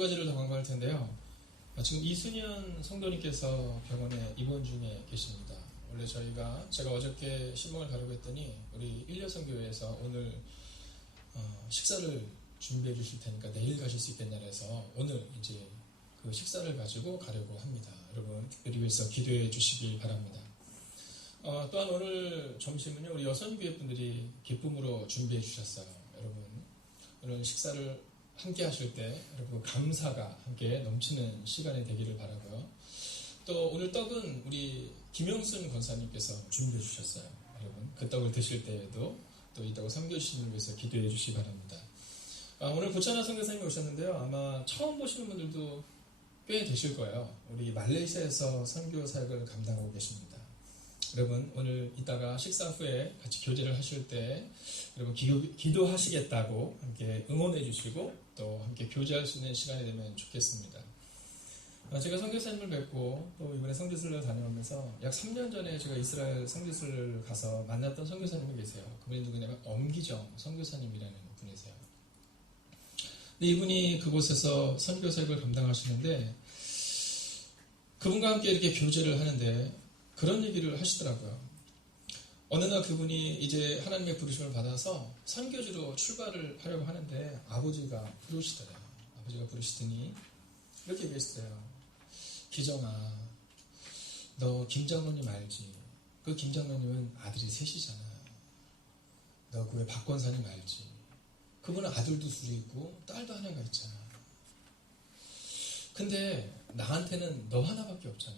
가지를 더 강조할 텐데요. 지금 이순현 성도님께서 병원에 입원 중에 계십니다. 원래 제가 어저께 신문을 다루고 했더니 우리 일려선교회에서 오늘 식사를 준비해 주실 테니까 내일 가실 수 있겠냐 해서 오늘 이제 그 식사를 가지고 가려고 합니다. 여러분 특별히 위해서 기도해 주시길 바랍니다. 또한 오늘 점심은요, 우리 여선교회 분들이 기쁨으로 준비해 주셨어요. 여러분 오늘 식사를 함께 하실 때 여러분 감사가 함께 넘치는 시간이 되기를 바라고요. 또 오늘 떡은 우리 김영순 권사님께서 준비해 주셨어요. 여러분 그 떡을 드실 때에도 또 이 떡을 섬겨주시는 위해서 기도해 주시기 바랍니다. 오늘 고찬하 선교사님이 오셨는데요. 아마 처음 보시는 분들도 꽤 되실 거예요. 우리 말레이시아에서 선교 사역을 감당하고 계십니다. 여러분 오늘 이따가 식사 후에 같이 교제를 하실 때 여러분 기도하시겠다고 함께 응원해 주시고 또 함께 교제할 수 있는 시간이 되면 좋겠습니다. 제가 선교사님을 뵙고 또 이번에 선교사를 다녀오면서 약 3년 전에 제가 이스라엘 선교사를 가서 만났던 선교사님이 계세요. 그분이 누구냐면 엄기정 선교사님이라는 분이세요. 근데 이분이 그곳에서 선교 사역을 감당하시는데 그분과 함께 이렇게 교제를 하는데 그런 얘기를 하시더라고요. 어느 날 그분이 이제 하나님의 부르심을 받아서 선교지로 출발을 하려고 하는데 아버지가 부르시더래요. 아버지가 부르시더니 이렇게 얘기했어요. 기정아, 너 김장로님 알지? 그 김장로님은 아들이 셋이잖아. 너 그 왜 박권사님 알지? 그분은 아들도 둘이 있고 딸도 하나가 있잖아. 근데 나한테는 너 하나밖에 없잖아.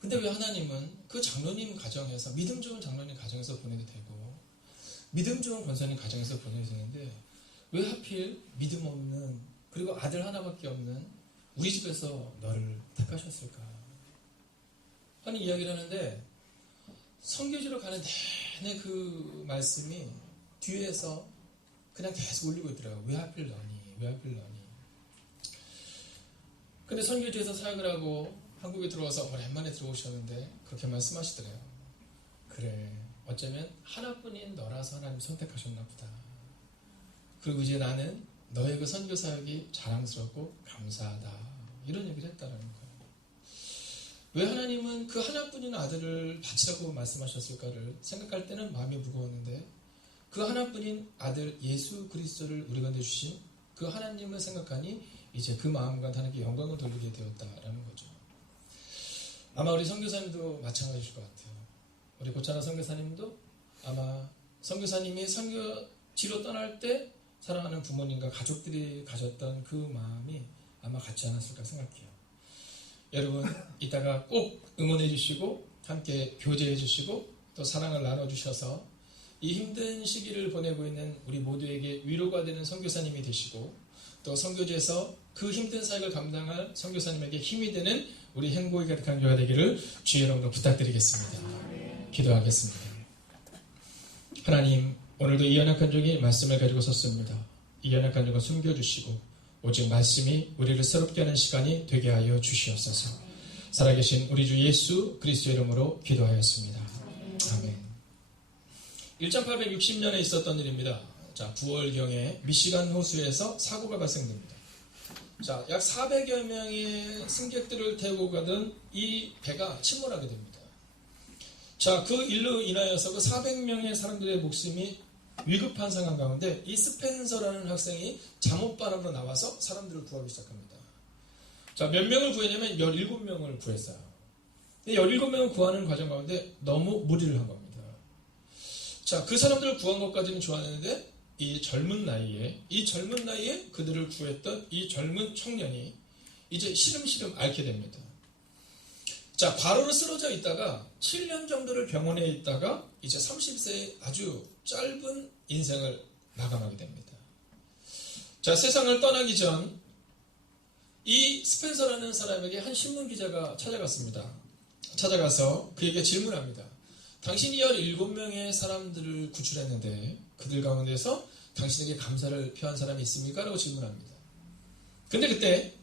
근데 왜 하나님은 그 장로님 가정에서, 믿음 좋은 장로님 가정에서 보내도 되고 믿음 좋은 권사님 가정에서 보내도 되는데 왜 하필 믿음 없는, 그리고 아들 하나밖에 없는 우리 집에서 너를 택하셨을까 하는 이야기를 하는데, 선교지로 가는 내내 그 말씀이 뒤에서 그냥 계속 울리고 있더라고요. 왜 하필 너니? 왜 하필 너니? 근데 선교지에서 사역을 하고 한국에 들어와서 오랜만에 들어오셨는데 그렇게 말씀하시더래요. 그래, 어쩌면 하나뿐인 너라서 하나님 선택하셨나 보다. 그리고 이제 나는 너의 그 선교 사역이 자랑스럽고 감사하다. 이런 얘기를 했다는 거예요. 왜 하나님은 그 하나뿐인 아들을 바치라고 말씀하셨을까를 생각할 때는 마음이 무거웠는데 그 하나뿐인 아들 예수 그리스도를 우리 가운데 주신 그 하나님을 생각하니 이제 그 마음과 하나님께 영광을 돌리게 되었다라는 거죠. 아마 우리 선교사님도 마찬가지일 것 같아요. 우리 고찬하 선교사님도 아마 선교사님이 선교지로 떠날 때 사랑하는 부모님과 가족들이 가졌던 그 마음이 아마 같지 않았을까 생각해요. 여러분 이따가 꼭 응원해 주시고 함께 교제해 주시고 또 사랑을 나눠주셔서 이 힘든 시기를 보내고 있는 우리 모두에게 위로가 되는 선교사님이 되시고 또 선교지에서 그 힘든 사역을 감당할 선교사님에게 힘이 되는 우리 행복이 가득한 교회가 되기를 주의 이름으로 부탁드리겠습니다. 기도하겠습니다. 하나님, 오늘도 이 연약한 종이 말씀을 가지고 섰습니다. 이 연약한 종을 숨겨주시고 오직 말씀이 우리를 새롭게 하는 시간이 되게 하여 주시옵소서. 살아계신 우리 주 예수 그리스도 이름으로 기도하였습니다. 아멘. 1860년에 있었던 일입니다. 자, 9월경에 미시간 호수에서 사고가 발생됩니다. 자, 약 400여 명의 승객들을 태우고 가던 이 배가 침몰하게 됩니다. 자, 그 일로 인하여서 그 400명의 사람들의 목숨이 위급한 상황 가운데 이 스펜서라는 학생이 잠옷바람으로 나와서 사람들을 구하기 시작합니다. 자, 몇 명을 구했냐면 17명을 구했어요. 17명을 구하는 과정 가운데 너무 무리를 한 겁니다. 자, 그 사람들을 구한 것까지는 좋았는데 이 젊은 나이에 그들을 구했던 이 젊은 청년이 이제 시름시름 앓게 됩니다. 자, 과로로 쓰러져 있다가 7년 정도를 병원에 있다가 이제 30세의 아주 짧은 인생을 마감하게 됩니다. 자, 세상을 떠나기 전 이 스펜서라는 사람에게 한 신문 기자가 찾아갔습니다. 찾아가서 그에게 질문합니다. 당신이 17명의 사람들을 구출했는데 그들 가운데서 당신에게 감사를 표한 사람이 있습니까? 라고 질문합니다. 근데 그때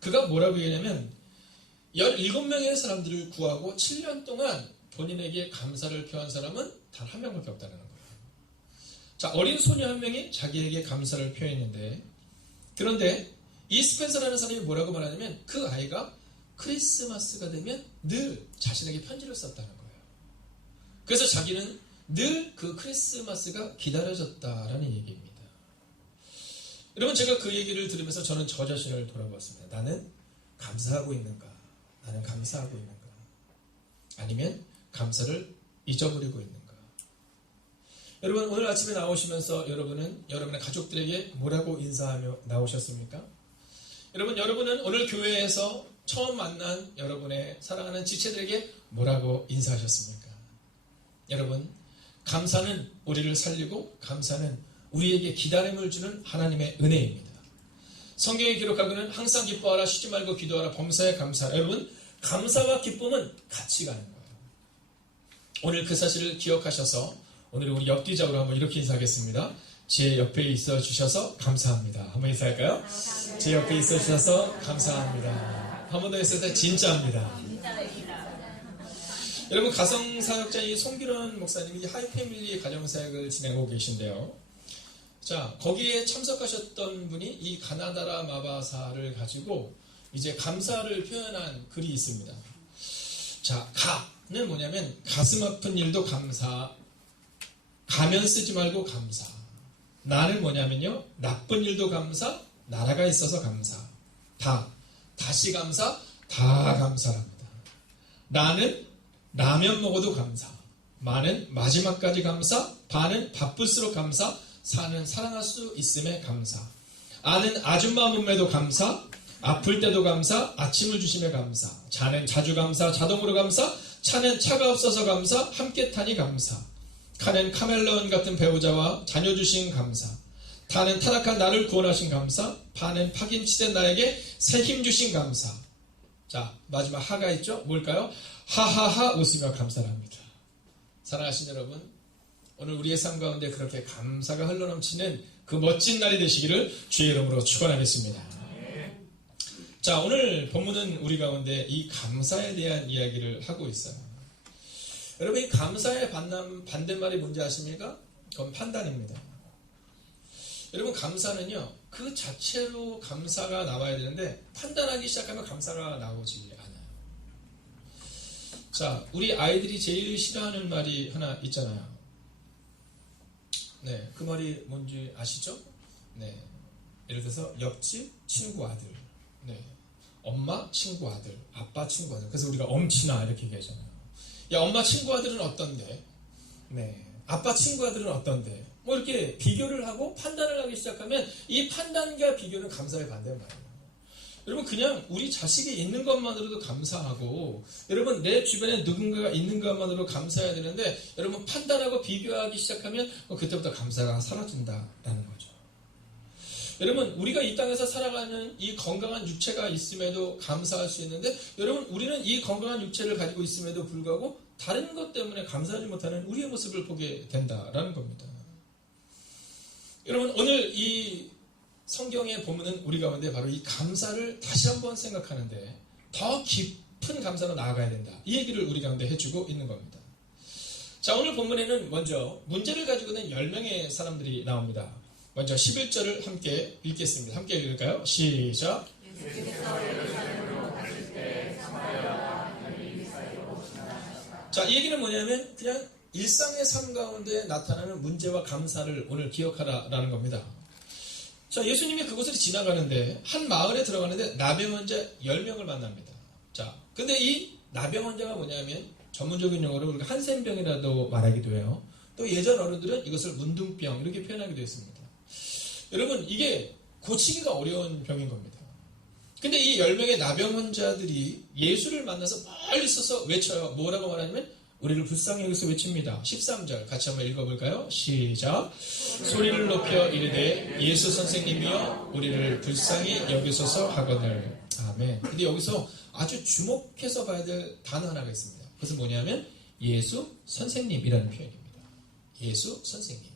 그가 뭐라고 얘기하냐면 17명의 사람들을 구하고 7년 동안 본인에게 감사를 표한 사람은 단 한 명밖에 없다는 거예요. 자, 어린 소녀 한 명이 자기에게 감사를 표했는데, 그런데 이 스펜서라는 사람이 뭐라고 말하냐면 그 아이가 크리스마스가 되면 늘 자신에게 편지를 썼다는 거예요. 그래서 자기는 늘 그 크리스마스가 기다려졌다라는 얘기입니다. 여러분, 제가 그 얘기를 들으면서 저는 저 자신을 돌아보았습니다. 나는 감사하고 있는가? 나는 감사하고 있는가? 아니면 감사를 잊어버리고 있는가? 여러분, 오늘 아침에 나오시면서 여러분은 여러분의 가족들에게 뭐라고 인사하며 나오셨습니까? 여러분은 오늘 교회에서 처음 만난 여러분의 사랑하는 지체들에게 뭐라고 인사하셨습니까? 여러분, 감사는 우리를 살리고 감사는 우리에게 기다림을 주는 하나님의 은혜입니다. 성경에 기록하고는 항상 기뻐하라, 쉬지 말고 기도하라, 범사에 감사하라. 여러분, 감사와 기쁨은 같이 가는 거예요. 오늘 그 사실을 기억하셔서 오늘 우리 옆뒤적으로 한번 이렇게 인사하겠습니다. 제 옆에 있어 주셔서 감사합니다. 한번 인사할까요? 감사합니다. 제 옆에 있어 주셔서 감사합니다. 한 번 더 했을 때 진짜입니다. 여러분, 가정사역자인 송기론 목사님이 하이패밀리 가정사역을 진행하고 계신데요. 자, 거기에 참석하셨던 분이 이 가나다라 마바사를 가지고 이제 감사를 표현한 글이 있습니다. 자, 가는 뭐냐면 가슴 아픈 일도 감사, 가면 쓰지 말고 감사. 나는 뭐냐면요, 나쁜 일도 감사, 나라가 있어서 감사. 다시 감사, 다 감사랍니다. 나는 라면 먹어도 감사, 마는 마지막까지 감사, 바는 바쁠수록 감사, 사는 사랑할 수 있음에 감사. 아는 아줌마 몸매도 감사, 아플 때도 감사, 아침을 주심에 감사. 자는 자주 감사, 자동으로 감사, 차는 차가 없어서 감사, 함께 타니 감사. 카는 카멜레온 같은 배우자와 자녀 주신 감사. 타는 타락한 나를 구원하신 감사. 파는 파김치된 나에게 새 힘 주신 감사. 자, 마지막 하가 있죠? 뭘까요? 하하하 웃으며 감사를 합니다. 사랑하신 여러분, 오늘 우리의 삶 가운데 그렇게 감사가 흘러넘치는 그 멋진 날이 되시기를 주의 이름으로 축원하겠습니다. 자, 오늘 본문은 우리 가운데 이 감사에 대한 이야기를 하고 있어요. 여러분, 이 감사의 반대말이 뭔지 아십니까? 그건 판단입니다. 여러분, 감사는요, 그 자체로 감사가 나와야 되는데 판단하기 시작하면 감사가 나오지 않아요. 자, 우리 아이들이 제일 싫어하는 말이 하나 있잖아요. 네, 그 말이 뭔지 아시죠? 네, 예를 들어서 옆집 친구 아들, 네, 엄마 친구 아들, 아빠 친구 아들. 그래서 우리가 엄친아 이렇게 얘기하잖아요. 야, 엄마 친구 아들은 어떤데? 네, 아빠 친구 아들은 어떤데? 뭐 이렇게 비교를 하고 판단을 하기 시작하면 이 판단과 비교는 감사의 반대란 말이에요. 여러분, 그냥 우리 자식이 있는 것만으로도 감사하고, 여러분, 내 주변에 누군가가 있는 것만으로 감사해야 되는데, 여러분, 판단하고 비교하기 시작하면 그때부터 감사가 사라진다라는 거죠. 여러분, 우리가 이 땅에서 살아가는 이 건강한 육체가 있음에도 감사할 수 있는데, 여러분, 우리는 이 건강한 육체를 가지고 있음에도 불구하고 다른 것 때문에 감사하지 못하는 우리의 모습을 보게 된다라는 겁니다. 여러분, 오늘 이 성경의 본문은 우리 가운데 바로 이 감사를 다시 한번 생각하는데 더 깊은 감사로 나아가야 된다, 이 얘기를 우리 가운데 해주고 있는 겁니다. 자, 오늘 본문에는 먼저 문제를 가지고 있는 10명의 사람들이 나옵니다. 먼저 11절을 함께 읽겠습니다. 함께 읽을까요? 시작. 자, 이 얘기는 뭐냐면 그냥 일상의 삶 가운데 나타나는 문제와 감사를 오늘 기억하라라는 겁니다. 자, 예수님이 그곳을 지나가는데 한 마을에 들어가는데 나병 환자 10명을 만납니다. 자, 근데 이 나병 환자가 뭐냐면 전문적인 용어로 우리가 한센병이라도 말하기도 해요. 또 예전 어른들은 이것을 문둥병 이렇게 표현하기도 했습니다. 여러분, 이게 고치기가 어려운 병인 겁니다. 근데 이 10명의 나병 환자들이 예수를 만나서 멀리 있어서 외쳐요. 뭐라고 말하냐면 우리를 불쌍히 여기서 외칩니다. 13절 같이 한번 읽어볼까요? 시작. 소리를 높여 이르되 예수 선생님이여 우리를 불쌍히 여기소서 하거늘. 아멘. 근데 여기서 아주 주목해서 봐야 될 단어 하나가 있습니다. 그것은 뭐냐면 예수 선생님이라는 표현입니다. 예수 선생님.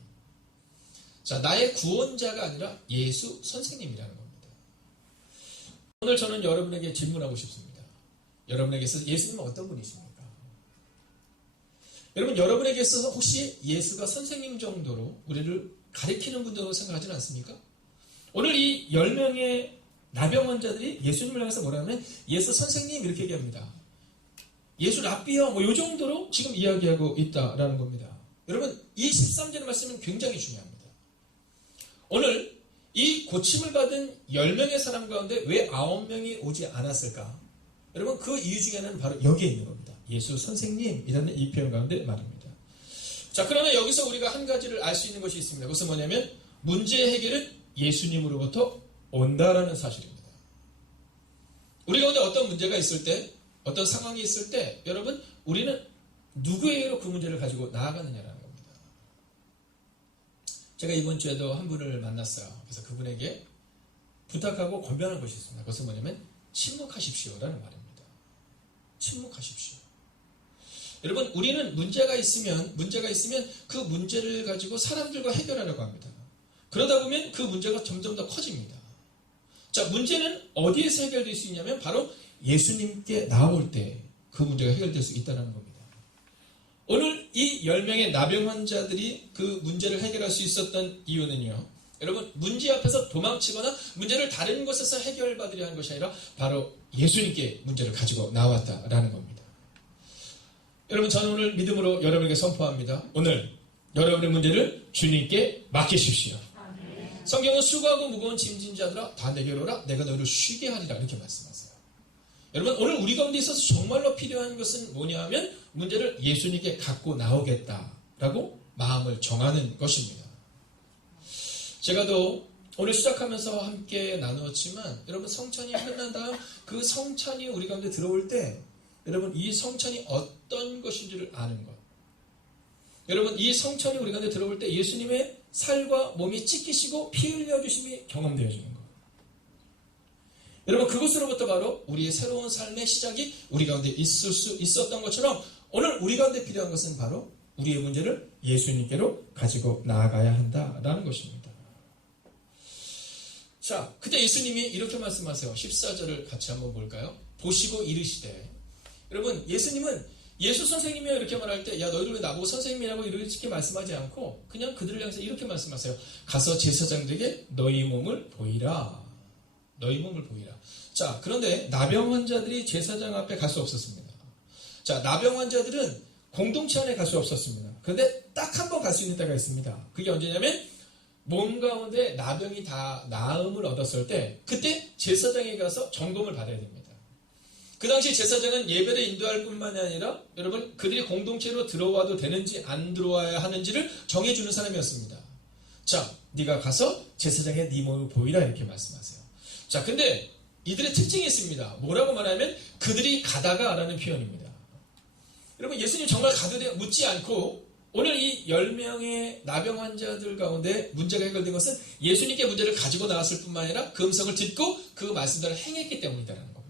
자, 나의 구원자가 아니라 예수 선생님이라는 겁니다. 오늘 저는 여러분에게 질문하고 싶습니다. 여러분에게서 예수님은 어떤 분이십니까? 여러분, 여러분에게 있어서 혹시 예수가 선생님 정도로 우리를 가리키는 분들로 생각하지는 않습니까? 오늘 이 10명의 나병 환자들이 예수님을 향해서 뭐라 하면 예수 선생님 이렇게 얘기합니다. 예수 랍비여 뭐 이 정도로 지금 이야기하고 있다라는 겁니다. 여러분 이 13절의 말씀은 굉장히 중요합니다. 오늘 이 고침을 받은 10명의 사람 가운데 왜 9명이 오지 않았을까? 여러분 그 이유 중에 하나는 바로 여기에 있는 겁니다. 예수 선생님이라는 이 표현 가운데 말입니다. 자, 그러면 여기서 우리가 한 가지를 알 수 있는 것이 있습니다. 그것은 뭐냐면 문제의 해결은 예수님으로부터 온다라는 사실입니다. 우리 가운데 어떤 문제가 있을 때, 어떤 상황이 있을 때 여러분 우리는 누구에게로 그 문제를 가지고 나아가느냐라는 겁니다. 제가 이번 주에도 한 분을 만났어요. 그래서 그분에게 부탁하고 권면한 것이 있습니다. 그것은 뭐냐면 침묵하십시오라는 말입니다. 침묵하십시오. 여러분 우리는 문제가 있으면 그 문제를 가지고 사람들과 해결하려고 합니다. 그러다 보면 그 문제가 점점 더 커집니다. 자, 문제는 어디에서 해결될 수 있냐면 바로 예수님께 나올 때 그 문제가 해결될 수 있다는 겁니다. 오늘 이 10명의 나병 환자들이 그 문제를 해결할 수 있었던 이유는요. 여러분 문제 앞에서 도망치거나 문제를 다른 곳에서 해결받으려 하는 것이 아니라 바로 예수님께 문제를 가지고 나왔다라는 겁니다. 여러분 저는 오늘 믿음으로 여러분에게 선포합니다. 오늘 여러분의 문제를 주님께 맡기십시오. 성경은 수고하고 무거운 짐진 자들아 다 내게로 오라 내가 너희를 쉬게 하리라 이렇게 말씀하세요. 여러분 오늘 우리 가운데 있어서 정말로 필요한 것은 뭐냐 하면 문제를 예수님께 갖고 나오겠다라고 마음을 정하는 것입니다. 제가 또 오늘 시작하면서 함께 나누었지만 여러분 성찬이 끝난 다음 그 성찬이 우리 가운데 들어올 때 여러분 이 성찬이 어떤 것인지를 아는 것. 여러분 이 성찬이 우리 가운데 들어올 때 예수님의 살과 몸이 찢기시고 피 흘려주심이 경험되어지는 것. 여러분 그것으로부터 바로 우리의 새로운 삶의 시작이 우리 가운데 있을 수 있었던 것처럼 오늘 우리 가운데 필요한 것은 바로 우리의 문제를 예수님께로 가지고 나아가야 한다라는 것입니다. 자, 그때 예수님이 이렇게 말씀하세요. 14절을 같이 한번 볼까요? 보시고 이르시되. 여러분 예수님은 예수 선생님이요 이렇게 말할 때 야 너희들 왜 나보고 선생님이라고 이렇게 말씀하지 않고 그냥 그들을 향해서 이렇게 말씀하세요. 가서 제사장들에게 너희 몸을 보이라. 너희 몸을 보이라. 자, 그런데 나병 환자들이 제사장 앞에 갈 수 없었습니다. 자, 나병 환자들은 공동체 안에 갈 수 없었습니다. 그런데 딱 한 번 갈 수 있는 때가 있습니다. 그게 언제냐면 몸 가운데 나병이 다 나음을 얻었을 때 그때 제사장에 가서 점검을 받아야 됩니다. 그 당시 제사장은 예배를 인도할 뿐만이 아니라 여러분 그들이 공동체로 들어와도 되는지 안 들어와야 하는지를 정해주는 사람이었습니다. 자, 네가 가서 제사장의 네 몸을 보이라 이렇게 말씀하세요. 자, 근데 이들의 특징이 있습니다. 뭐라고 말하면 그들이 가다가 라는 표현입니다. 여러분 예수님 정말 가도 묻지 않고 오늘 이 10명의 나병 환자들 가운데 문제가 해결된 것은 예수님께 문제를 가지고 나왔을 뿐만 아니라 그 음성을 듣고 그 말씀들을 행했기 때문이다라는 겁니다.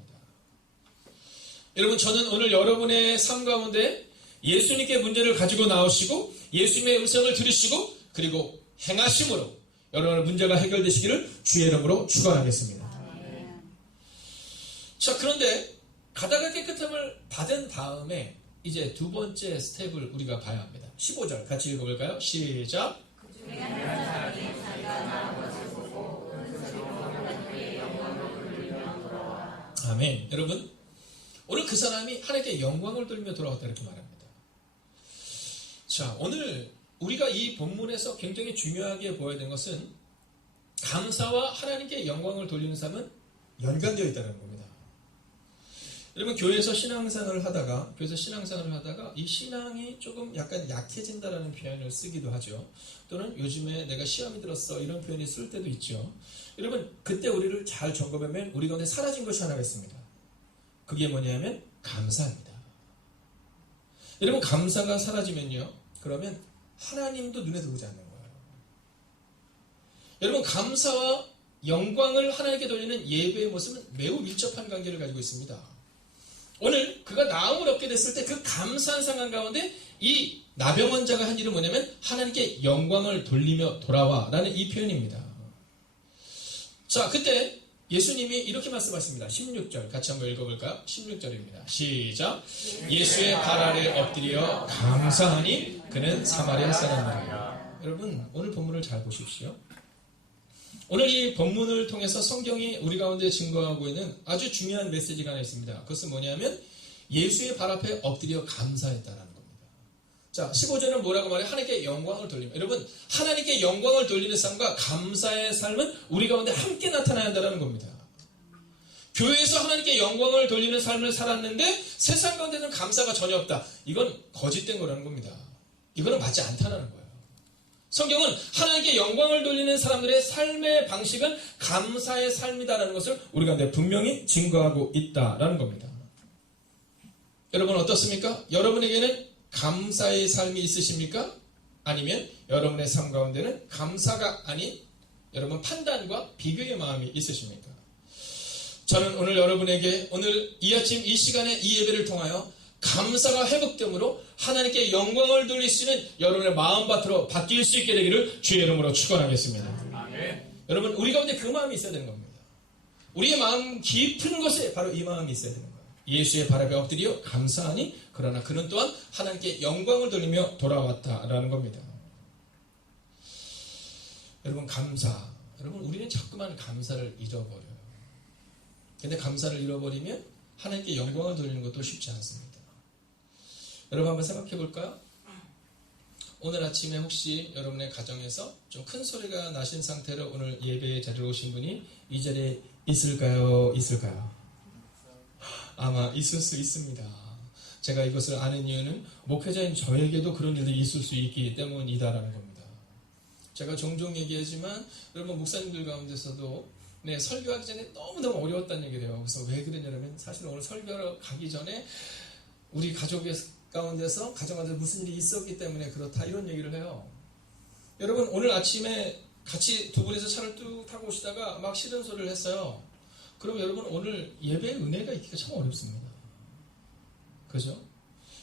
여러분 저는 오늘 여러분의 삶 가운데 예수님께 문제를 가지고 나오시고 예수님의 음성을 들으시고 그리고 행하심으로 여러분의 문제가 해결되시기를 주의 이름으로 축원하겠습니다. 자, 그런데 가다가 깨끗함을 받은 다음에 이제 두 번째 스텝을 우리가 봐야 합니다. 15절 같이 읽어볼까요? 시작. 아멘. 여러분 오늘 그 사람이 하나님께 영광을 돌리며 돌아왔다 이렇게 말합니다. 자, 오늘 우리가 이 본문에서 굉장히 중요하게 보여야 되는 것은 감사와 하나님께 영광을 돌리는 삶은 연관되어 있다는 겁니다. 여러분 교회에서 신앙생활을 하다가 이 신앙이 조금 약간 약해진다라는 표현을 쓰기도 하죠. 또는 요즘에 내가 시험이 들었어 이런 표현이 쓸 때도 있죠. 여러분 그때 우리를 잘 점검하면 우리 가운데 사라진 것이 하나가 있습니다. 그게 뭐냐면 감사입니다. 여러분 감사가 사라지면요. 그러면 하나님도 눈에 들어오지 않는 거예요. 여러분 감사와 영광을 하나님께 돌리는 예배의 모습은 매우 밀접한 관계를 가지고 있습니다. 오늘 그가 나음을 얻게 됐을 때 그 감사한 상황 가운데 이 나병 환자가 한 일은 뭐냐면 하나님께 영광을 돌리며 돌아와 라는 이 표현입니다. 자, 그때 예수님이 이렇게 말씀하십니다. 16절 같이 한번 읽어볼까요? 16절입니다. 시작. 예수의 발 아래 엎드려 감사하니 그는 사마리아 사람이라. 여러분 오늘 본문을 잘 보십시오. 오늘 이 본문을 통해서 성경이 우리 가운데 증거하고 있는 아주 중요한 메시지가 하나 있습니다. 그것은 뭐냐면 예수의 발 앞에 엎드려 감사했다라는 겁니다. 자, 15절은 뭐라고 말해요? 하나님께 영광을 돌리며. 여러분, 하나님께 영광을 돌리는 삶과 감사의 삶은 우리 가운데 함께 나타나야 한다는 겁니다. 교회에서 하나님께 영광을 돌리는 삶을 살았는데 세상 가운데는 감사가 전혀 없다. 이건 거짓된 거라는 겁니다. 이거는 맞지 않다는 거예요. 성경은 하나님께 영광을 돌리는 사람들의 삶의 방식은 감사의 삶이다라는 것을 우리 가운데 분명히 증거하고 있다라는 겁니다. 여러분 어떻습니까? 여러분에게는 감사의 삶이 있으십니까? 아니면 여러분의 삶 가운데는 감사가 아닌 여러분 판단과 비교의 마음이 있으십니까? 저는 오늘 여러분에게 오늘 이 아침 이 시간에 이 예배를 통하여 감사가 회복됨으로 하나님께 영광을 돌리시는 여러분의 마음밭으로 바뀔 수 있게 되기를 주의 이름으로 축원하겠습니다. 아멘. 여러분 우리 가운데 그 마음이 있어야 되는 겁니다. 우리의 마음 깊은 곳에 바로 이 마음이 있어야 되는 거예요. 예수의 발 앞에 엎드려 감사하니 그러나 그는 또한 하나님께 영광을 돌리며 돌아왔다라는 겁니다. 여러분 감사. 여러분 우리는 자꾸만 감사를 잃어버려요. 근데 감사를 잃어버리면 하나님께 영광을 돌리는 것도 쉽지 않습니다. 여러분 한번 생각해 볼까요? 오늘 아침에 혹시 여러분의 가정에서 좀 큰 소리가 나신 상태로 오늘 예배에 자리에 오신 분이 이 자리에 있을까요? 있을까요? 아마 있을 수 있습니다. 제가 이것을 아는 이유는 목회자인 저에게도 그런 일들이 있을 수 있기 때문이다라는 겁니다. 제가 종종 얘기하지만 여러분 목사님들 가운데서도 설교하기 전에 너무너무 어려웠다는 얘기를 해요. 그래서 왜 그러냐면 사실 오늘 설교를 가기 전에 우리 가족 가운데서 가정 가운데 무슨 일이 있었기 때문에 그렇다 이런 얘기를 해요. 여러분 오늘 아침에 같이 두 분이서 차를 뚝 타고 오시다가 막 시든 소리를 했어요. 그럼 여러분 오늘 예배의 은혜가 있기가 참 어렵습니다. 그죠?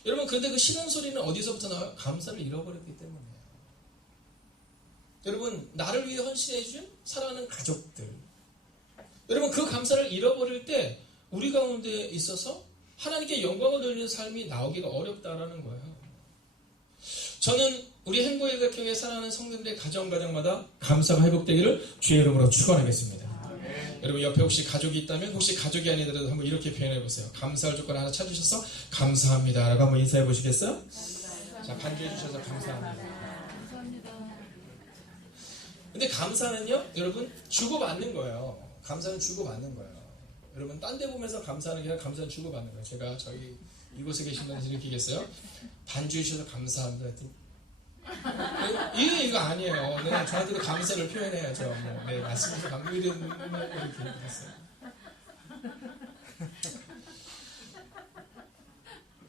여러분 그런데 그 시든 소리는 어디서부터 나와요? 감사를 잃어버렸기 때문이에요. 여러분 나를 위해 헌신해 준 사랑하는 가족들, 여러분 그 감사를 잃어버릴 때 우리 가운데 있어서 하나님께 영광을 돌리는 삶이 나오기가 어렵다라는 거예요. 저는 우리 행보예배교회 사랑하는 성도들의 가정마다 감사가 회복되기를 주의 이름으로 축원하겠습니다. 여러분 옆에 혹시 가족이 있다면 혹시 가족이 아니더라도 한번 이렇게 표현해 보세요. 감사할 조건 하나 찾으셔서 감사합니다 라고 한번 인사해 보시겠어요? 자, 반주해 주셔서 감사합니다. 근데 감사는요 여러분 주고받는 거예요. 감사는 주고받는 거예요. 여러분 딴 데 보면서 감사하는 게 아니라 감사는 주고받는 거예요. 제가 저희 이곳에 계신 분들 이렇게겠어요? 반주해 주셔서 감사합니다 했더니 이거 아니에요. 저한테도 감사를 표현해야죠. 말씀해서 감사를 이렇게 했어요.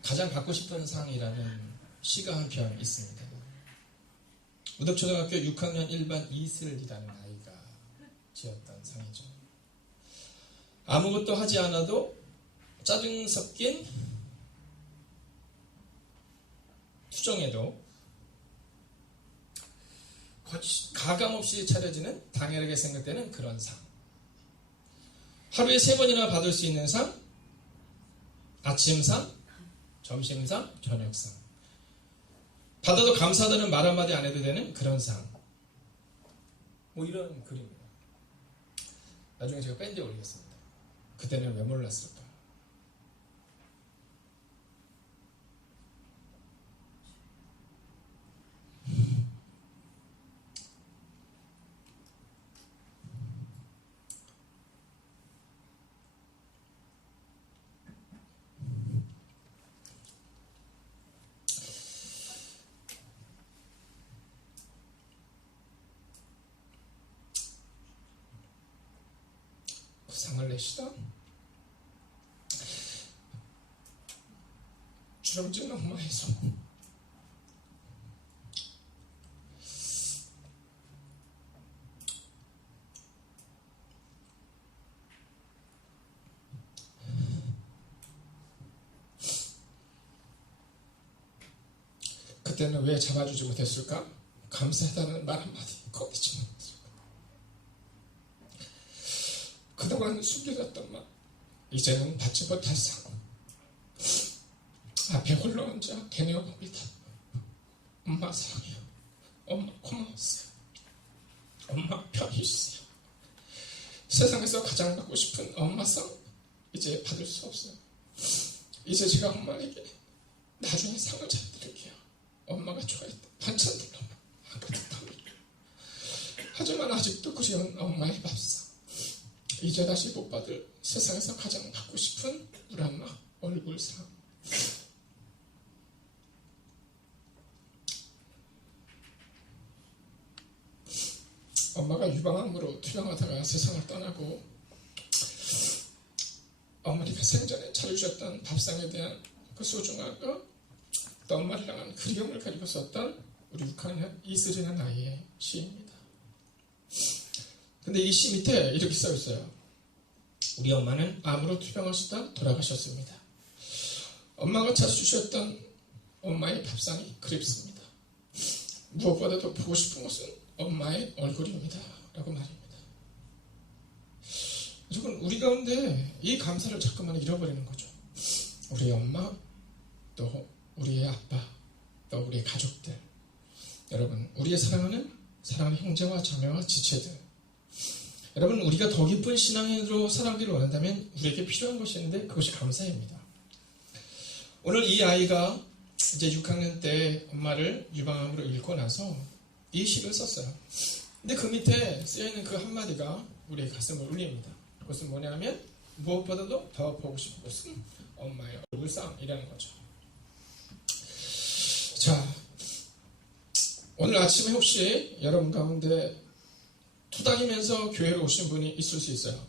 가장 갖고 싶은 상이라는 시가 한 편 있습니다. 우덕초등학교 6학년 1반 이슬이라는 아이가 지었던 상이죠. 아무것도 하지 않아도 짜증 섞인 투정에도 가감없이 차려지는 당연하게 생각되는 그런 상. 하루에 3번이나 받을 수 있는 상, 아침상, 점심상, 저녁상. 받아도 감사하다는 말 한마디 안 해도 되는 그런 상. 이런 글입니다. 나중에 제가 밴드에 올리겠습니다. 그때는 왜 몰랐을까? 상을 내시다 주렁진 엄마의 손, 그때는 왜 잡아주지 못했을까? 감사하다는 말 한마디 꺼내지 못했을까? 그동안 숨겨졌던 말 이제는 받지 못할 상 앞에 홀로 혼자 개내어 봅니다. 엄마 사랑해요. 엄마 고마웠어요. 엄마 편히 있어요. 세상에서 가장 받고 싶은 엄마상 이제 받을 수 없어요. 이제 제가 엄마에게 나중에 상을 잘 드릴게요. 엄마가 좋아했던 반찬들로 한가득 담을게요. 하지만 아직도 그리운 엄마의 밥상, 이제 다시 못 받을 세상에서 가장 받고 싶은 우리 엄마 얼굴상. 엄마가 유방암으로 투병하다가 세상을 떠나고 어머니가 생전에 차려주셨던 밥상에 대한 그 소중함과 또 엄마를 향한 그리움을 가지고 썼던 우리 6학년 이슬이라는 아이의 시입니다. 근데 이 시 밑에 이렇게 써 있어요. 우리 엄마는 암으로 투병하시다 돌아가셨습니다. 엄마가 차려주셨던 엄마의 밥상이 그립습니다. 무엇보다도 보고 싶은 것은 엄마의 얼굴입니다. 라고 말입니다. 여러분, 우리 가운데 이 감사를 자꾸만 잃어버리는 거죠. 우리의 엄마, 또 우리의 아빠, 또 우리의 가족들. 여러분, 우리의 사랑하는 형제와 자매와 지체들. 여러분, 우리가 더 깊은 신앙으로 살아가기를 원한다면 우리에게 필요한 것이 있는데 그것이 감사입니다. 오늘 이 아이가 이제 6학년 때 엄마를 유방암으로 잃고 나서 이 시를 썼어요. 근데 그 밑에 쓰여있는 그 한마디가 우리의 가슴을 울립니다. 그것은 뭐냐면 무엇보다도 더 보고 싶은 것은 엄마의 얼굴상이라는 거죠. 자, 오늘 아침에 혹시 여러분 가운데 투닥이면서 교회로 오신 분이 있을 수 있어요.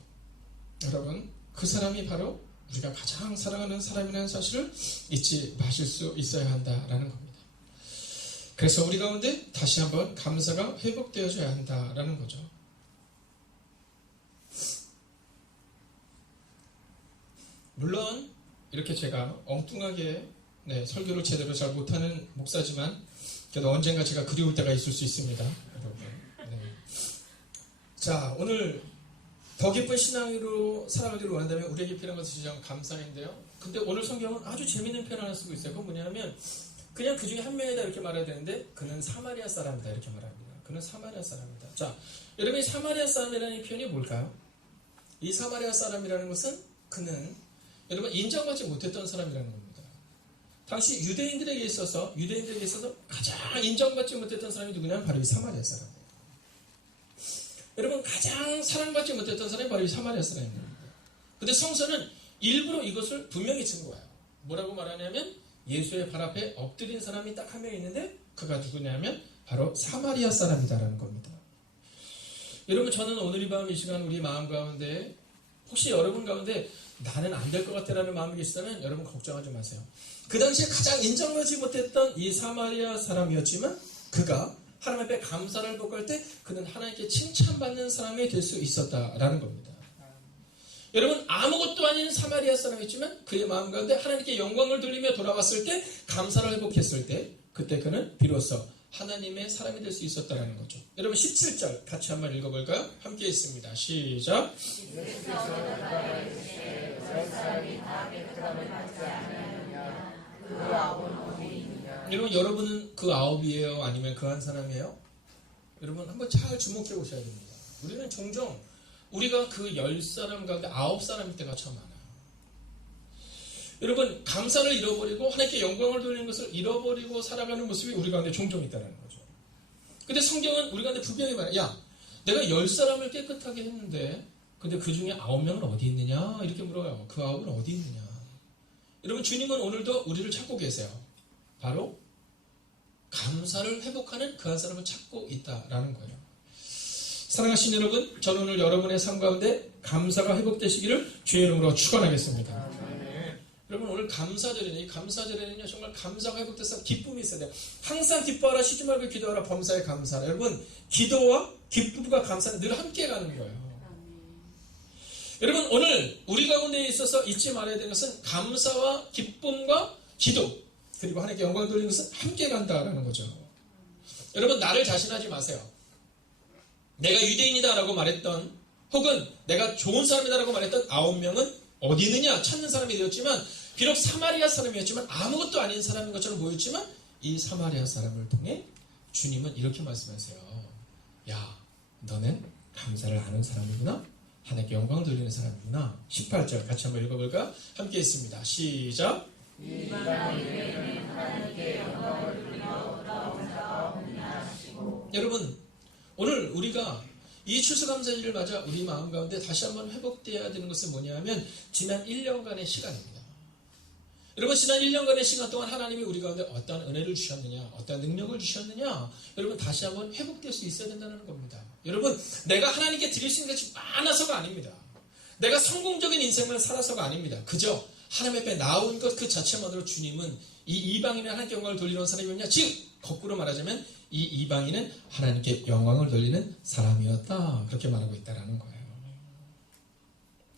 여러분, 그 사람이 바로 우리가 가장 사랑하는 사람이라는 사실을 잊지 마실 수 있어야 한다라는 겁니다. 그래서 우리 가운데 다시 한번 감사가 회복되어져야 한다라는 거죠. 물론 이렇게 제가 엉뚱하게 설교를 제대로 잘 못하는 목사지만 그래도 언젠가 제가 그리울 때가 있을 수 있습니다. 여러분. 네. 자, 오늘 더 깊은 신앙으로 살아가기를 원한다면 우리에게 필요한 것은 진정 감사인데요. 근데 오늘 성경은 아주 재미있는 표현 하나 쓰고 있어요. 그건 뭐냐면 그냥 그 중에 한 명이다 이렇게 말해야 되는데 그는 사마리아 사람이다 이렇게 말합니다. 그는 사마리아 사람이다. 자, 여러분 이 사마리아 사람이라는 이 표현이 뭘까요? 이 사마리아 사람이라는 것은 그는 여러분 인정받지 못했던 사람이라는 겁니다. 당시 유대인들에게 있어서 가장 인정받지 못했던 사람이 누구냐면 바로 이 사마리아 사람이에요. 여러분 가장 사랑받지 못했던 사람이 바로 이 사마리아 사람입니다. 근데 성서는 일부러 이것을 분명히 증거해요. 뭐라고 말하냐면 예수의 발 앞에 엎드린 사람이 딱 한 명 있는데 그가 누구냐면 바로 사마리아 사람이다라는 겁니다. 여러분 저는 오늘 이 밤 이 시간 우리 마음 가운데 혹시 여러분 가운데 나는 안 될 것 같다라는 마음이 계시다면 여러분 걱정하지 마세요. 그 당시에 가장 인정하지 못했던 이 사마리아 사람이었지만 그가 하나님 앞에 감사를 회복할 때 그는 하나님께 칭찬받는 사람이 될 수 있었다라는 겁니다. 여러분 아무것도 아닌 사마리아 사람이었지만 그의 마음 가운데 하나님께 영광을 돌리며 돌아왔을 때 감사를 회복했을 때 그때 그는 비로소 하나님의 사람이 될 수 있었다는 거죠. 여러분 17절 같이 한번 읽어볼까요? 함께 있습니다. 시작. 여러분 여러분은 그 9이에요? 아니면 그 한 사람이에요? 여러분 한번 잘 주목해 보셔야 됩니다. 우리는 종종 우리가 그 10사람 가운데 9사람일 때가 참 많아요. 여러분 감사를 잃어버리고 하나님께 영광을 돌리는 것을 잃어버리고 살아가는 모습이 우리 가운데 종종 있다는 거죠. 근데 성경은 우리 가운데 분명히 말해요. 야, 내가 10사람을 깨끗하게 했는데 근데 그 중에 9명은 어디 있느냐? 이렇게 물어요. 그 9은 어디 있느냐? 여러분 주님은 오늘도 우리를 찾고 계세요. 바로 감사를 회복하는 그 한 사람을 찾고 있다라는 거예요. 사랑하신 여러분, 저는 오늘 여러분의 삶 가운데 감사가 회복되시기를 주의 이름으로 축원하겠습니다. 여러분 오늘 감사절이네. 이 감사절에는요 정말 감사가 회복돼서 기쁨이 있어야 돼요. 항상 기뻐하라, 쉬지 말고 기도하라, 범사에 감사하라. 여러분 기도와 기쁨과 감사는 늘 함께 가는 거예요. 여러분 오늘 우리 가운데 있어서 잊지 말아야 되는 것은 감사와 기쁨과 기도 그리고 하나님께 영광 돌리는 것은 함께 간다라는 거죠. 여러분 나를 자신하지 마세요. 내가 유대인이다라고 말했던 혹은 내가 좋은 사람이다라고 말했던 9명은 어디 있느냐 찾는 사람이 되었지만 비록 사마리아 사람이었지만 아무것도 아닌 사람인 것처럼 보였지만 이 사마리아 사람을 통해 주님은 이렇게 말씀하세요. 야, 너는 감사를 아는 사람이구나. 하나님께 영광을 돌리는 사람이구나. 18절 같이 한번 읽어볼까? 함께 했습니다. 시작. 여러분, 오늘 우리가 이 추수감사일을 맞아 우리 마음 가운데 다시 한번 회복되어야 되는 것은 뭐냐면 지난 1년간의 시간입니다. 여러분, 지난 1년간의 시간 동안 하나님이 우리 가운데 어떤 은혜를 주셨느냐, 어떤 능력을 주셨느냐, 여러분 다시 한번 회복될 수 있어야 된다는 겁니다. 여러분, 내가 하나님께 드릴 수 있는 것이 많아서가 아닙니다. 내가 성공적인 인생을 살아서가 아닙니다. 그저 하나님 앞에 나온 것 그 자체만으로 주님은 이 이방인의 하나님께 영광을 돌리는 사람이었냐? 즉 거꾸로 말하자면 이 이방인은 하나님께 영광을 돌리는 사람이었다. 그렇게 말하고 있다는 거예요.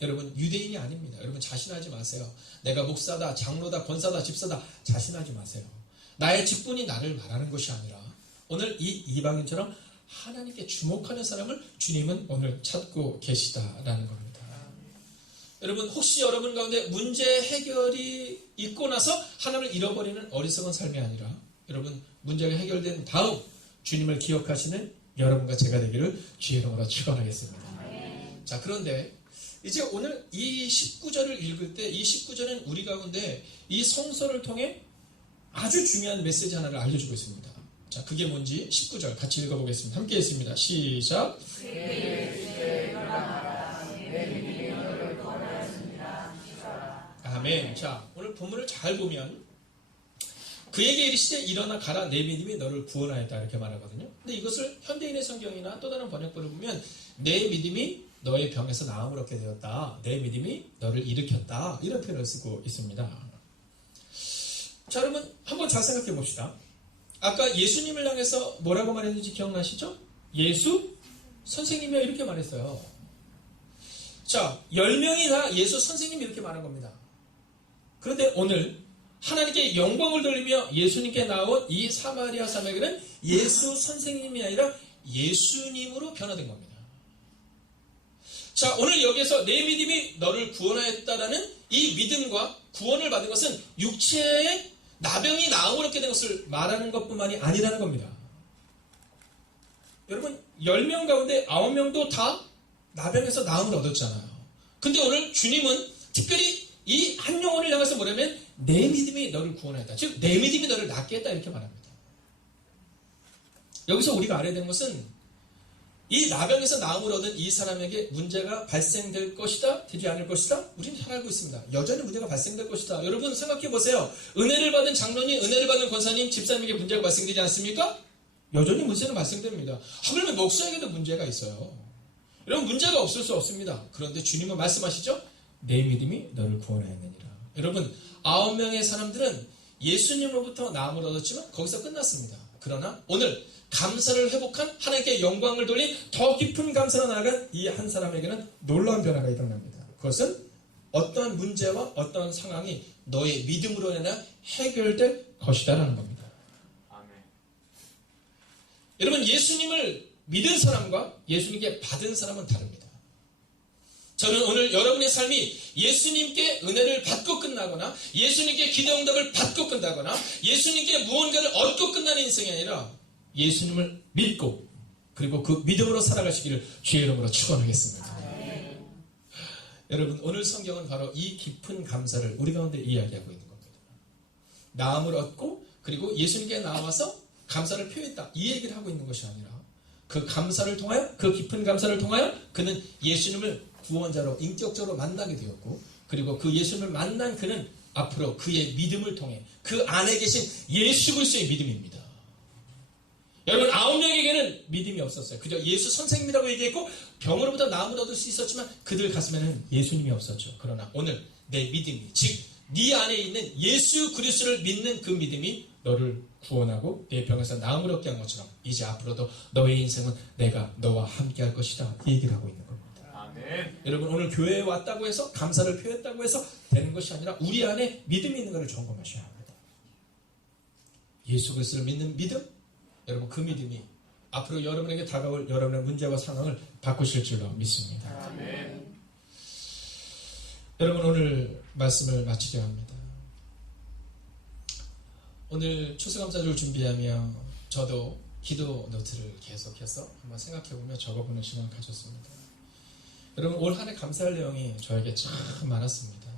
여러분, 유대인이 아닙니다. 여러분, 자신하지 마세요. 내가 목사다, 장로다, 권사다, 집사다, 자신하지 마세요. 나의 직분이 나를 말하는 것이 아니라 오늘 이 이방인처럼 하나님께 주목하는 사람을 주님은 오늘 찾고 계시다라는 겁니다. 여러분, 혹시 여러분 가운데 문제 해결이 있고 나서 하나님을 잃어버리는 어리석은 삶이 아니라 여러분, 문제가 해결된 다음 주님을 기억하시는 여러분과 제가 되기를 주의 이름으로 축원하겠습니다. 자, 그런데 이제 오늘 이 19절을 읽을 때 이 19절은 우리 가운데 이 성서를 통해 아주 중요한 메시지 하나를 알려주고 있습니다. 자, 그게 뭔지 19절 같이 읽어보겠습니다. 함께 했습니다. 시작. 아멘. 자, 오늘 본문을 잘 보면 그에게 이르시되 일어나 가라, 내 믿음이 너를 구원하였다 이렇게 말하거든요. 근데 이것을 현대인의 성경이나 또 다른 번역본을 보면 내 믿음이 너의 병에서 나음을 얻게 되었다, 내 믿음이 너를 일으켰다 이런 표현을 쓰고 있습니다. 자, 여러분 한번 잘 생각해 봅시다. 아까 예수님을 향해서 뭐라고 말했는지 기억나시죠? 예수 선생님이야 이렇게 말했어요. 자, 10명이 다 예수 선생님이 이렇게 말한 겁니다. 그런데 오늘 하나님께 영광을 돌리며 예수님께 나온 이 사마리아 사람에게는 예수 선생님이 아니라 예수님으로 변화된 겁니다. 자, 오늘 여기에서 내 믿음이 너를 구원하였다라는 이 믿음과 구원을 받은 것은 육체의 나병이 나음을 얻게 된 것을 말하는 것뿐만이 아니라는 겁니다. 여러분, 10명 가운데 9명도 다 나병에서 나음을 얻었잖아요. 근데 오늘 주님은 특별히 이 한 영혼을 향해서 뭐냐면 내 믿음이 너를 구원하였다. 즉 내 믿음이 너를 낫게 했다 이렇게 말합니다. 여기서 우리가 알아야 되는 것은 이 나병에서 나음을 얻은 이 사람에게 문제가 발생될 것이다, 되지 않을 것이다? 우리는 잘 알고 있습니다. 여전히 문제가 발생될 것이다. 여러분 생각해 보세요. 은혜를 받은 장로님, 은혜를 받은 권사님, 집사님에게 문제가 발생되지 않습니까? 여전히 문제는 발생됩니다. 그러면 목사에게도 문제가 있어요. 여러분, 문제가 없을 수 없습니다. 그런데 주님은 말씀하시죠? 내 믿음이 너를 구원하였느니라. 여러분, 9명의 사람들은 예수님으로부터 나음을 얻었지만 거기서 끝났습니다. 그러나 오늘 감사를 회복한 하나님께 영광을 돌린 더 깊은 감사로 나아간 이 한 사람에게는 놀라운 변화가 일어납니다. 그것은 어떤 문제와 어떤 상황이 너의 믿음으로 인해 해결될 것이다라는 겁니다. 아멘. 여러분, 예수님을 믿은 사람과 예수님께 받은 사람은 다릅니다. 저는 오늘 여러분의 삶이 예수님께 은혜를 받고 끝나거나 예수님께 기도응답을 받고 끝나거나 예수님께 무언가를 얻고 끝나는 인생이 아니라 예수님을 믿고 그리고 그 믿음으로 살아가시기를 주의 이름으로 축원하겠습니다. 여러분, 오늘 성경은 바로 이 깊은 감사를 우리 가운데 이야기하고 있는 겁니다. 나음을 얻고 그리고 예수님께 나와서 감사를 표했다 이 얘기를 하고 있는 것이 아니라 그 감사를 통하여, 그 깊은 감사를 통하여 그는 예수님을 구원자로 인격적으로 만나게 되었고 그리고 그 예수님을 만난 그는 앞으로 그의 믿음을 통해 그 안에 계신 예수 그리스도의 믿음입니다. 여러분, 9명에게는 믿음이 없었어요. 그저 예수 선생님이라고 얘기했고 병으로부터 나음을 얻을 수 있었지만 그들 가슴에는 예수님이 없었죠. 그러나 오늘 내 믿음이, 즉 네 안에 있는 예수 그리스도를 믿는 그 믿음이 너를 구원하고 내 병에서 나음을 얻게 한 것처럼 이제 앞으로도 너의 인생은 내가 너와 함께 할 것이다 이 얘기를 하고 있는 겁니다. 아멘. 여러분, 오늘 교회에 왔다고 해서 감사를 표했다고 해서 되는 것이 아니라 우리 안에 믿음이 있는 것을 점검하셔야 합니다. 예수 그리스도를 믿는 믿음, 여러분 그 믿음이 앞으로 여러분에게 다가올 여러분의 문제와 상황을 바꾸실 줄로 믿습니다. 아멘. 여러분, 오늘 말씀을 마치려 합니다. 오늘 추수감사주를 준비하며 저도 기도 노트를 계속해서 한번 생각해보며 적어보는 시간을 가졌습니다. 여러분 올 한 해 감사할 내용이 저에게 참 많았습니다.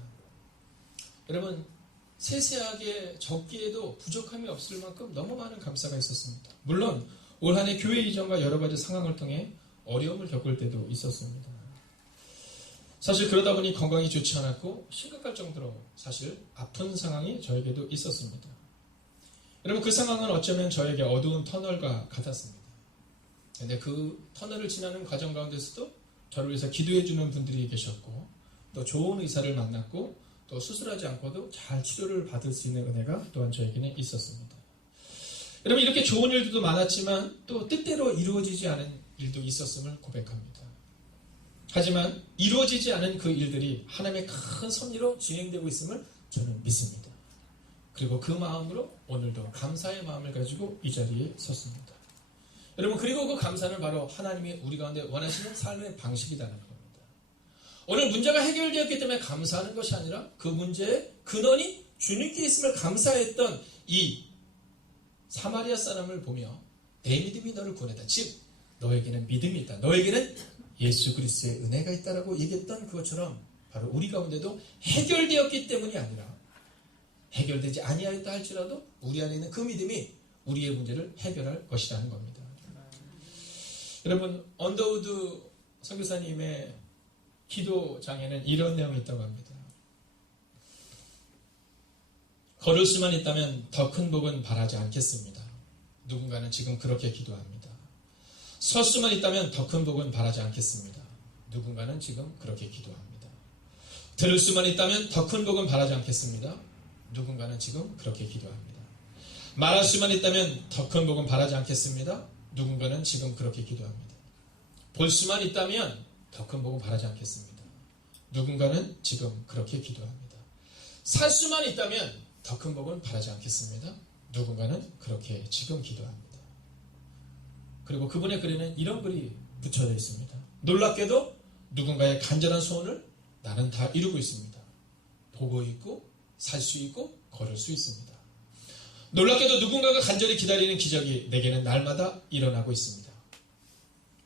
여러분 세세하게 적기에도 부족함이 없을 만큼 너무 많은 감사가 있었습니다. 물론 올 한 해 교회 이전과 여러 가지 상황을 통해 어려움을 겪을 때도 있었습니다. 사실 그러다 보니 건강이 좋지 않았고 심각할 정도로 사실 아픈 상황이 저에게도 있었습니다. 여러분 그 상황은 어쩌면 저에게 어두운 터널과 같았습니다. 그런데 그 터널을 지나는 과정 가운데서도 저를 위해서 기도해 주는 분들이 계셨고 또 좋은 의사를 만났고 또 수술하지 않고도 잘 치료를 받을 수 있는 은혜가 또한 저에게는 있었습니다. 여러분 이렇게 좋은 일들도 많았지만 또 뜻대로 이루어지지 않은 일도 있었음을 고백합니다. 하지만 이루어지지 않은 그 일들이 하나님의 큰 섭리로 진행되고 있음을 저는 믿습니다. 그리고 그 마음으로 오늘도 감사의 마음을 가지고 이 자리에 섰습니다. 여러분 그리고 그 감사는 바로 하나님이 우리 가운데 원하시는 삶의 방식이라는 겁니다. 오늘 문제가 해결되었기 때문에 감사하는 것이 아니라 그 문제의 근원이 주님께 있음을 감사했던 이 사마리아 사람을 보며 내 믿음이 너를 구원했다. 즉 너에게는 믿음이 있다. 너에게는 예수 그리스도의 은혜가 있다라고 얘기했던 그것처럼 바로 우리 가운데도 해결되었기 때문이 아니라 해결되지 아니하였다 할지라도 우리 안에 있는 그 믿음이 우리의 문제를 해결할 것이라는 겁니다. 여러분 언더우드 선교사님의 기도장에는 이런 내용이 있다고 합니다. 걸을 수만 있다면 더 큰 복은 바라지 않겠습니다. 누군가는 지금 그렇게 기도합니다. 설 수만 있다면 더 큰 복은 바라지 않겠습니다. 누군가는 지금 그렇게 기도합니다. 들을 수만 있다면 더 큰 복은 바라지 않겠습니다. 누군가는 지금 그렇게 기도합니다. 말할 수만 있다면 더 큰 복은 바라지 않겠습니다. 누군가는 지금 그렇게 기도합니다. 볼 수만 있다면 더 큰 복은 바라지 않겠습니다. 누군가는 지금 그렇게 기도합니다. 살 수만 있다면 더 큰 복은 바라지 않겠습니다. 누군가는 그렇게 지금 기도합니다. 그리고 그분의 글에는 이런 글이 붙여져 있습니다. 놀랍게도 누군가의 간절한 소원을 나는 다 이루고 있습니다. 보고 있고 살 수 있고 걸을 수 있습니다. 놀랍게도 누군가가 간절히 기다리는 기적이 내게는 날마다 일어나고 있습니다.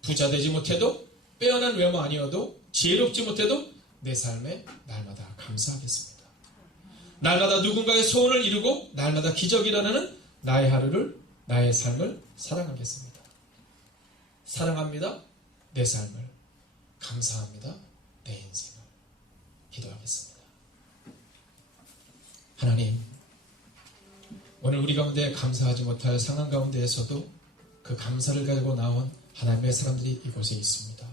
부자 되지 못해도 빼어난 외모 아니어도 지혜롭지 못해도 내 삶에 날마다 감사하겠습니다. 날마다 누군가의 소원을 이루고 날마다 기적이 일어나는 나의 하루를 나의 삶을 사랑하겠습니다. 사랑합니다. 내 삶을 감사합니다. 내 인생을 기도하겠습니다. 하나님 오늘 우리 가운데 감사하지 못할 상황 가운데에서도 그 감사를 가지고 나온 하나님의 사람들이 이곳에 있습니다.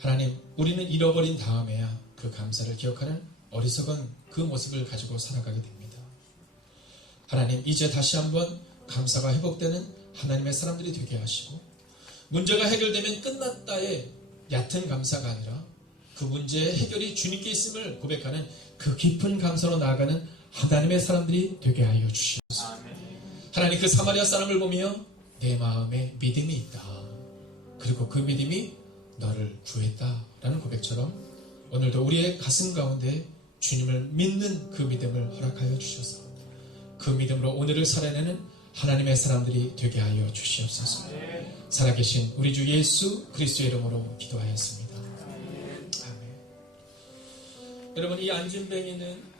하나님 우리는 잃어버린 다음에야 그 감사를 기억하는 어리석은 그 모습을 가지고 살아가게 됩니다. 하나님 이제 다시 한번 감사가 회복되는 하나님의 사람들이 되게 하시고 문제가 해결되면 끝났다의 얕은 감사가 아니라 그 문제의 해결이 주님께 있음을 고백하는 그 깊은 감사로 나아가는 하나님의 사람들이 되게 하여 주시옵소서. 하나님 그 사마리아 사람을 보며 내 마음에 믿음이 있다. 그리고 그 믿음이 너를 구했다라는 고백처럼 오늘도 우리의 가슴 가운데 주님을 믿는 그 믿음을 허락하여 주셔서 그 믿음으로 오늘을 살아내는 하나님의 사람들이 되게 하여 주시옵소서. 살아계신 우리 주 예수 그리스도의 이름으로 기도하였습니다. 아멘. 여러분 이 안진뱅이는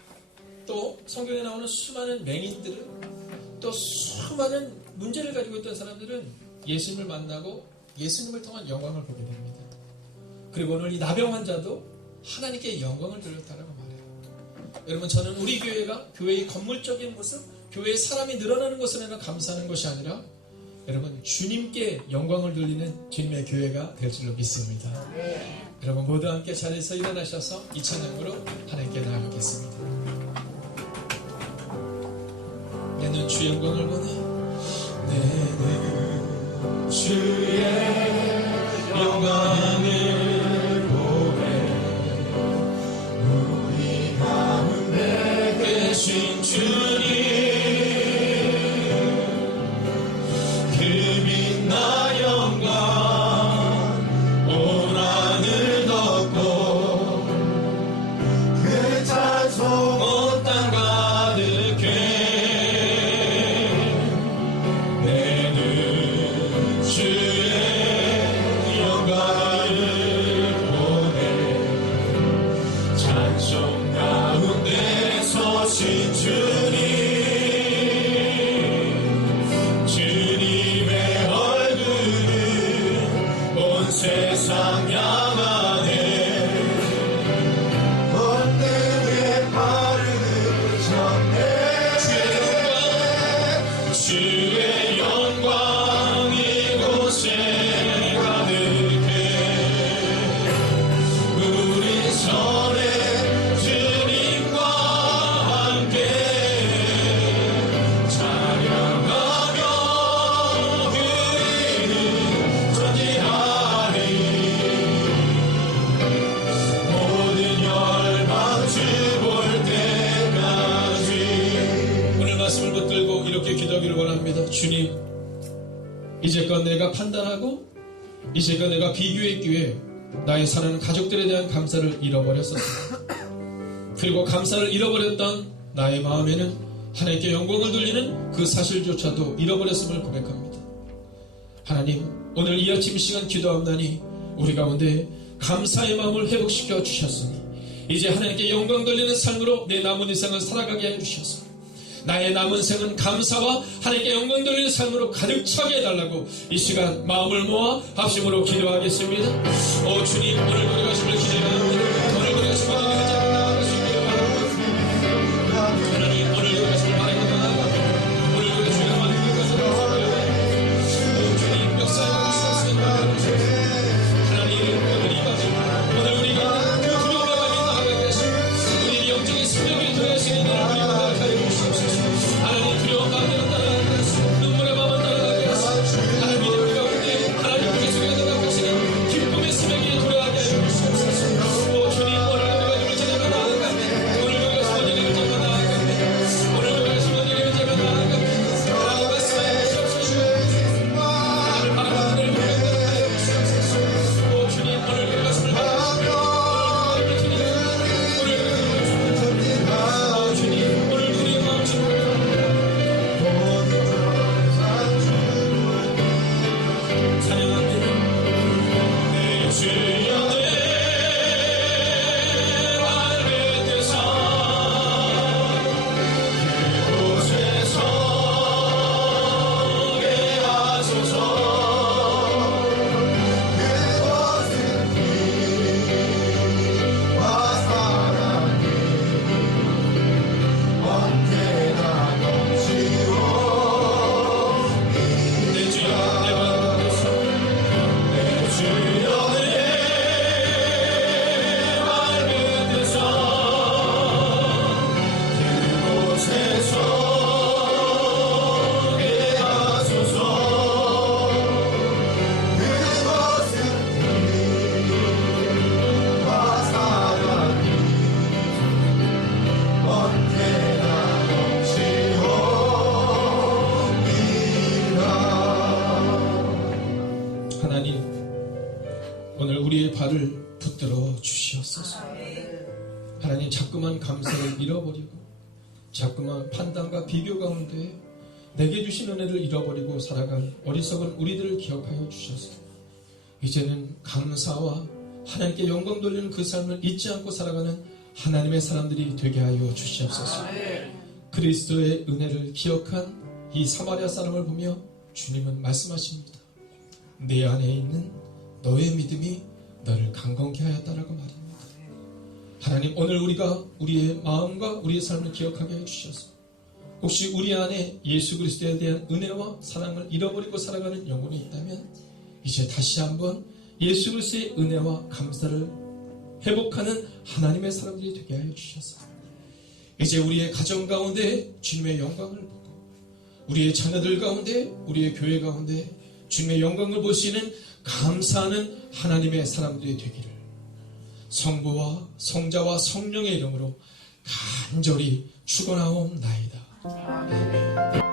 또 성경에 나오는 수많은 맹인들은 또 수많은 문제를 가지고 있던 사람들은 예수님을 만나고 예수님을 통한 영광을 보게 됩니다. 그리고 오늘 이 나병 환자도 하나님께 영광을 돌렸다라고 말해요. 여러분 저는 우리 교회가 교회의 건물적인 모습, 교회의 사람이 늘어나는 것으로는 감사하는 것이 아니라 여러분 주님께 영광을 돌리는 주님의 교회가 될 줄로 믿습니다. 여러분 모두 함께 자리에서 일어나셔서 이 찬양으로 하나님께 나아가겠습니다. 내 눈 주의 영광을 보네. 내 눈 주의 영광을 보네. 우리 가운데 계신 주님 그 빛나 영광 온 하늘 덮고 그 찬송 온 땅 가득해. 내 눈 주의 영광을 주의 영광 이곳에 가득해 우리 전에 주님과 함께 찬양하며 그 이름 전진하리 모든 열방 주 볼 때까지. 오늘 말씀을 붙들고 이렇게 기도하기를 원합니다. 주님, 이제껏 내가 판단하고 이제껏 내가 비교했기에 나의 사랑하는 가족들에 대한 감사를 잃어버렸었습니다. 그리고 감사를 잃어버렸던 나의 마음에는 하나님께 영광을 돌리는 그 사실조차도 잃어버렸음을 고백합니다. 하나님, 오늘 이 아침 시간 기도합나니 우리 가운데 감사의 마음을 회복시켜 주셨으니 이제 하나님께 영광 돌리는 삶으로 내 남은 인생을 살아가게 해주셔서 나의 남은 생은 감사와 하나님께 영광 돌리는 삶으로 가득 차게 해달라고 이 시간 마음을 모아 합심으로 기도하겠습니다. 오 주님, 오늘 우리가 주를 기대합니다. 오늘 우리가 주를 나아갈 수 있기를 바랍니다. 하나님, 오늘 우리가 주를 바라기를 나아갑니다. 오늘 우리가 주를 바라기를 나아갑니다. 오 주님, 역사하고 주셨습니다. 하나님, 오늘 이 밤에 오늘 우리가 그 두려움의 밤이 나아가게 하시고 우리 영적인 수명이 되어지는 날 우리가 나아가게 주시옵소서. 하나님, 두려움 가운데 따라가게 하시고 눈물의 마음을 따라가게 하시고 하나님 믿음의 가운데 하나님께 소리가 대답하시는 기쁨의 수명이 돌아가게 하시옵소서. 오 주님, 오늘 우리가 주를 찾아가 나아갑니다. 오늘 우리가 주님의 은혜를 찾아 나아갑니다. 오늘 우리가 주님의 은혜를 찾아 나아갑니다. 하나님 말씀해 주시옵소서. 하나님을 바라보는 은혜를 보내도록 하여 주시옵소서. 오 주님, 오늘 우리 말씀을 받으시고 오늘 주님, 오늘 우리의 마음 주님 찬양합니다. 내 주여 내 발의 뜻은 그곳에 서게 하소서. 그것은 빛과 사랑이 언제나 넘치고 내 주여 내 발의 뜻은 내 주여 내 발의 뜻은 그곳에 서게 하소서. 그것은 빛과 사랑이 언제나 넘치오리라. 하나님, 오늘 우리의 발을 붙들어 주시옵소서. 하나님, 자꾸만 감사를 잃어버리고 자꾸만 판단과 비교 가운데 내게 주신 은혜를 잃어버리고 살아간 어리석은 우리들을 기억하여 주셔서 이제는 감사와 하나님께 영광 돌리는 그 삶을 잊지 않고 살아가는 하나님의 사람들이 되게 하여 주시옵소서. 그리스도의 은혜를 기억한 이 사마리아 사람을 보며 주님은 말씀하십니다. 내 안에 있는 너의 믿음이 너를 강건케 하였다라고 말입니다. 하나님, 오늘 우리가 우리의 마음과 우리의 삶을 기억하게 해주셔서 혹시 우리 안에 예수 그리스도에 대한 은혜와 사랑을 잃어버리고 살아가는 영혼이 있다면 이제 다시 한번 예수 그리스도의 은혜와 감사를 회복하는 하나님의 사람들이 되게 하여 주셔서 이제 우리의 가정 가운데 주님의 영광을 보고 우리의 자녀들 가운데 우리의 교회 가운데 주님의 영광을 볼 수 있는 감사하는 하나님의 사람들이 되기를 성부와 성자와 성령의 이름으로 간절히 축원하옵나이다. 아멘.